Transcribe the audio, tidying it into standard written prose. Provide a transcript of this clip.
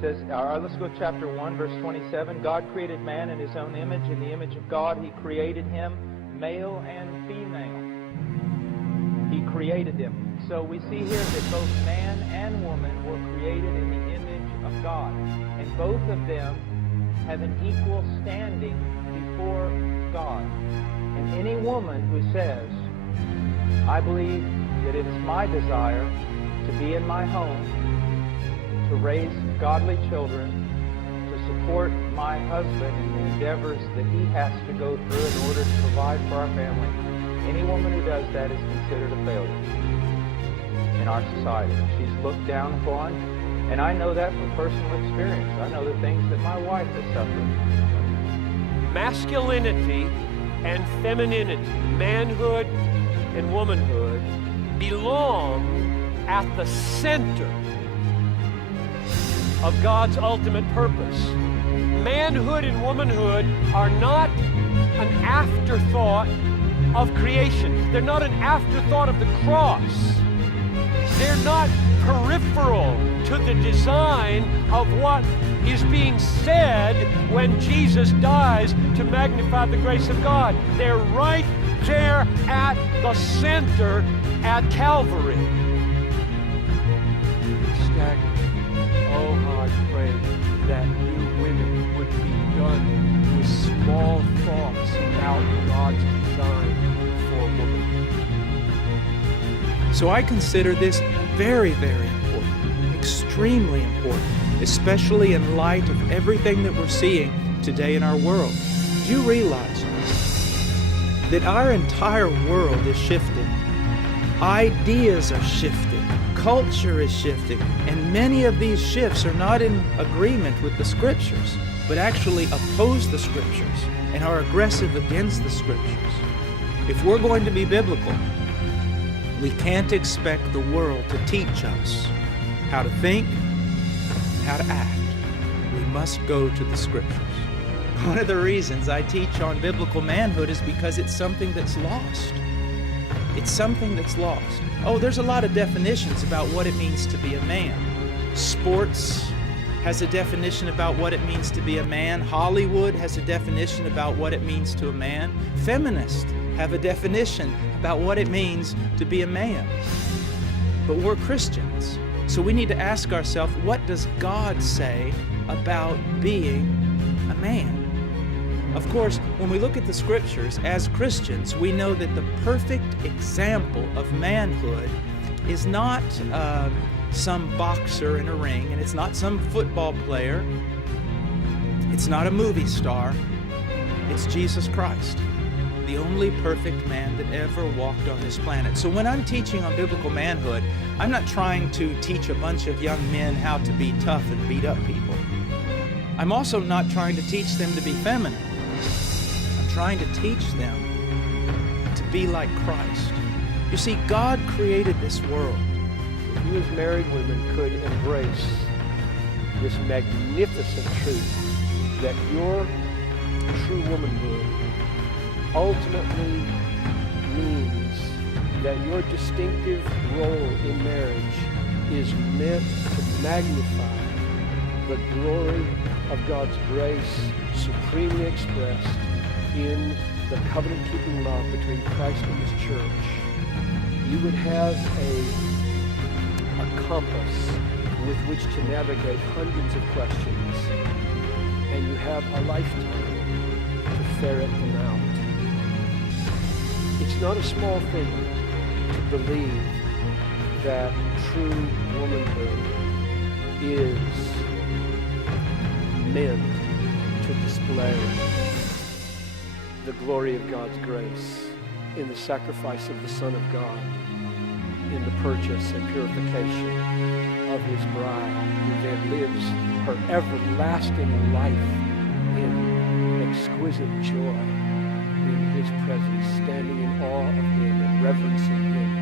says, let's go to chapter 1, verse 27. God created man in his own image. In the image of God, he created him, male and female. He created them. So we see here that both man and woman were created in the image of God. And both of them have an equal standing before God. And any woman who says, I believe that it is my desire to be in my home, to raise godly children, to support my husband in the endeavors that he has to go through in order to provide for our family, any woman who does that is considered a failure in our society. She's looked down upon, and I know that from personal experience. I know the things that my wife has suffered. Masculinity and femininity, manhood and womanhood, belong at the center of God's ultimate purpose. Manhood and womanhood are not an afterthought of creation. They're not an afterthought of the cross. They're not peripheral to the design of what is being said when Jesus dies to magnify the grace of God. They're right there at the center at Calvary. Staggering. Oh, how I pray that you women would be done with small thoughts about God's design for woman. So I consider this very, very important, extremely important, especially in light of everything that we're seeing today in our world. Do you realize that our entire world is shifting? Ideas are shifting. Culture is shifting. And many of these shifts are not in agreement with the Scriptures, but actually oppose the Scriptures and are aggressive against the Scriptures. If we're going to be biblical, we can't expect the world to teach us how to think, how to act. We must go to the Scriptures. One of the reasons I teach on biblical manhood is because it's something that's lost. It's something that's lost. Oh, there's a lot of definitions about what it means to be a man. Sports has a definition about what it means to be a man. Hollywood has a definition about what it means to a man. Feminists have a definition about what it means to be a man. But we're Christians, so we need to ask ourselves, what does God say about being a man? Of course, when we look at the Scriptures, as Christians, we know that the perfect example of manhood is not some boxer in a ring, and it's not some football player. It's not a movie star. It's Jesus Christ, the only perfect man that ever walked on this planet. So when I'm teaching on biblical manhood, I'm not trying to teach a bunch of young men how to be tough and beat up people. I'm also not trying to teach them to be feminine. I'm trying to teach them to be like Christ. You see, God created this world. If you as married women could embrace this magnificent truth that your true womanhood ultimately means that your distinctive role in marriage is meant to magnify the glory of God's grace supremely expressed in the covenant-keeping love between Christ and His church, you would have a compass with which to navigate hundreds of questions, and you have a lifetime to ferret them out. It's not a small thing to believe that true womanhood is meant to display the glory of God's grace in the sacrifice of the Son of God, in the purchase and purification of His bride, who then lives her everlasting life in exquisite joy in His presence, standing in awe of Him and reverencing Him